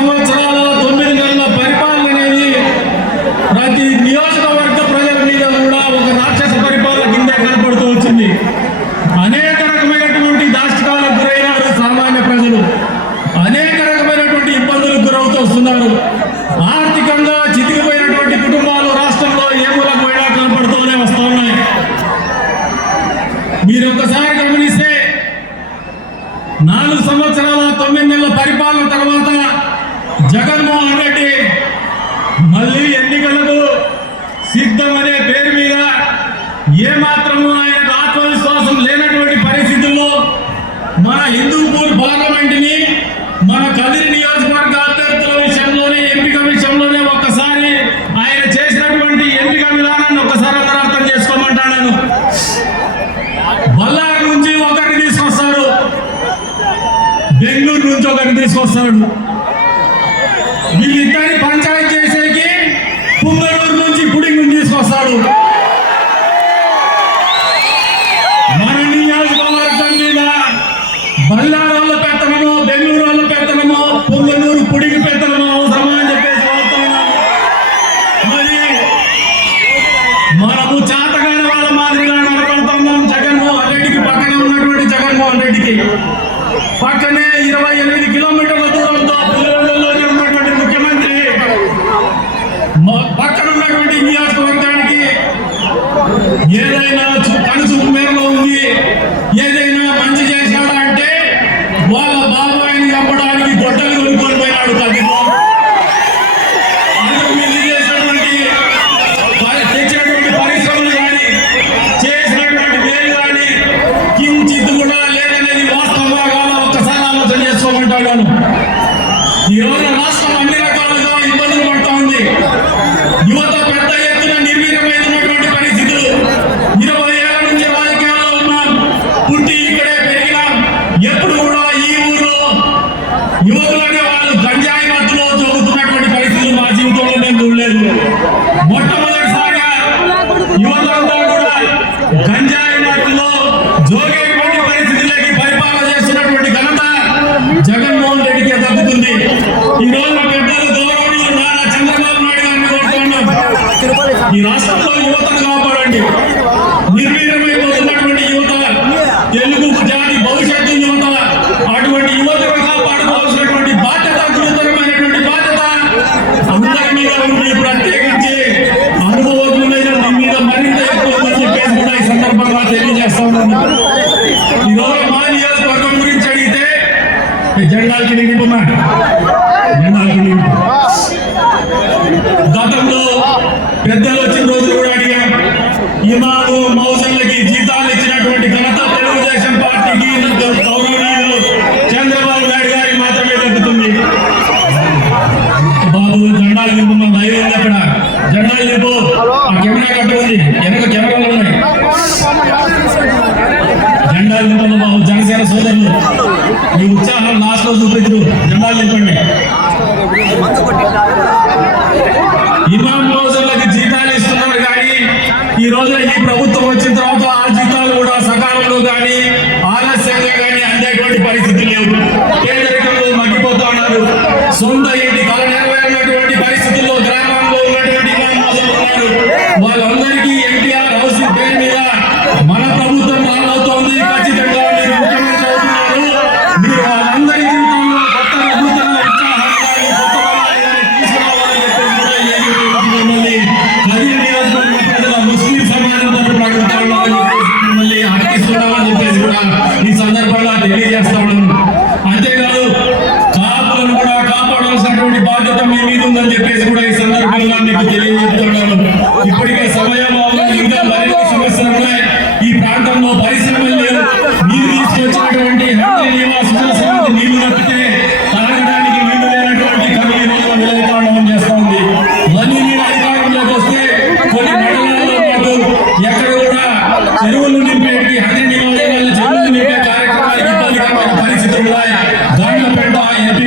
సంవత్సరాల తొమ్మిది నెలల పరిపాలన అనేది ప్రతి నియోజకవర్గ ప్రజల మీద కూడా ఒక రాక్షస పరిపాలన కింద కనపడుతూ వచ్చింది. అనేక రకమైనటువంటి దాష్టికాలకు గురైనారు సామాన్య ప్రజలు. అనేక రకమైనటువంటి ఇబ్బందులకు గురవుతూ వస్తున్నారు. తీసుకొస్తాడు. వీళ్ళిద్దరిని పంచాయతీ చేసేకి పుంగళూరు నుంచి పుడింగ్ తీసుకొస్తాడు. ఈ రాష్ట్రం అన్ని రకాలుగా ఇబ్బందులు పడుతూ ఉంది? యువత పెద్ద ఎత్తున నిర్వీర్యమైనటువంటి పరిస్థితులు. ఇరవై ఏళ్ళ నుంచి రాజకీయాల్లో ఉన్నాం. పుట్టి ఇక్కడే పెరిగినాం. ఎప్పుడు కూడా ఈ ఊర్లో యువకులనే వాళ్ళు గంజాయి మత్తులో చదువుతున్నటువంటి పరిస్థితులు మా జీవితంలో నేను చూడలేదు మొట్టమొదటిసారిగా యువతంతా కూడా గంజాయి మత్తులో జోగేటువంటి పరిస్థితులకి పరిపాలన చేస్తున్నటువంటి ఘనత జగన్మోహన్ రెడ్డికి దక్కుతుంది ఈ రోజు మా పెద్దలు గౌరవనీయులు నారా చంద్రబాబు నాయుడు గారిని కోరుతున్నాం ఈ రాష్ట్రంలో యువతను కాపాడండి. నిర్వీర్యమైపోతున్నటువంటి యువత తెలుగు జాతి భవిష్యత్తు యువత అటువంటి యువతను కాపాడుకోవాల్సినటువంటి బాధ్యత గురుతరమైనటువంటి బాధ్యత అందరి మీద ఉంది ప్రత్యేకించి అనుభవజ్ఞులైన మీ మీద మరింత ఎక్కువ ఉందని చెప్పేసి కూడా ఈ సందర్భంగా తెలియజేస్తా ఉన్నాను. ఈ మా నియోజకవర్గం గురించి అడిగితే జెండాలకి నింపున్నా జెండాలకి నింపు పెద్దలు వచ్చిన రోజు కూడా అడిగాం. ఇమాము మౌజన్లకి జీతాలు ఇచ్చినటువంటి ఘనత తెలుగుదేశం పార్టీకి గౌరవనీయులు. చంద్రబాబు నాయుడు గారికి మాత్రమే దక్కుతుంది. బాబు జెండాలు నింపు మన లైవ్ ఉంది అక్కడ. జెండాలు నింపు. ఆ కెమెరా కట్టుకుంది వెనక కెమెరాలు ఉన్నాయి. జెండాలు నింపండి బాబు జనసేన సోదరులు. మీ ఉత్సాహం లాస్ట్లో చూపించు జెండాలు నింపండి. ఇమాం రోజులకి జీతాలు ఇస్తున్నారు కానీ ఈ రోజున ఈ ప్రభుత్వం వచ్చిన తర్వాత ఆ జీతాలు కూడా సకాలంలో కానీ ఆలస్యంగా కానీ అందేటువంటి పరిస్థితి లేవు బాధ్యత మీ మీద ఉందని చెప్పేసి కూడా ఈ సందర్భంగా మీకు తెలియజేస్తున్నాను. ఇప్పటికే సమయం అవుతుంది ఇంకా మరిన్ని సమస్యలు ఉన్నాయి ఈ ప్రాంతంలో పరిశ్రమలు లేవు. మీరు తీసుకొచ్చినటువంటి హండ్రీ సమితి నీళ్ళు తప్పితే తాగడానికి నీళ్ళు లేనటువంటి కమిటీ రోజుల మీరు అధికారంలోకి వస్తే కొన్ని మండలాల్లో ఎక్కడ కూడా చెరువులు నింపేటి హండ్రీ నివాసాలు చెరువులు నింపే ఇబ్బందికరమైన పరిస్థితులు ఉన్నాయి. దాంట్లో ఎంపీకుంట ఎంపీ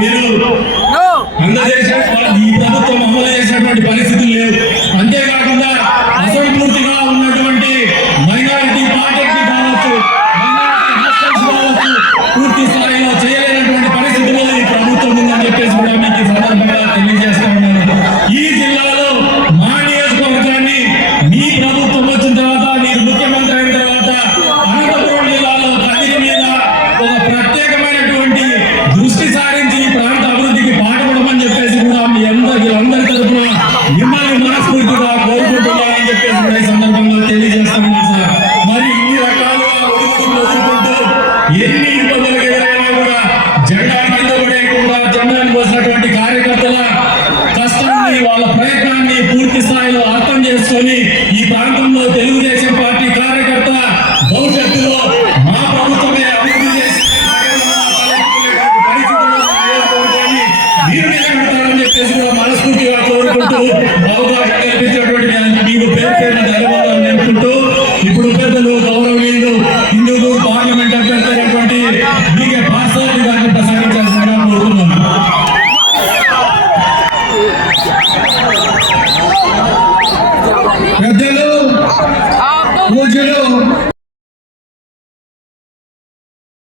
మీరు అందజేసిన ఈ ప్రభుత్వం అమలు చేసినటువంటి పరిస్థితులు లేవు. Passa, obrigado.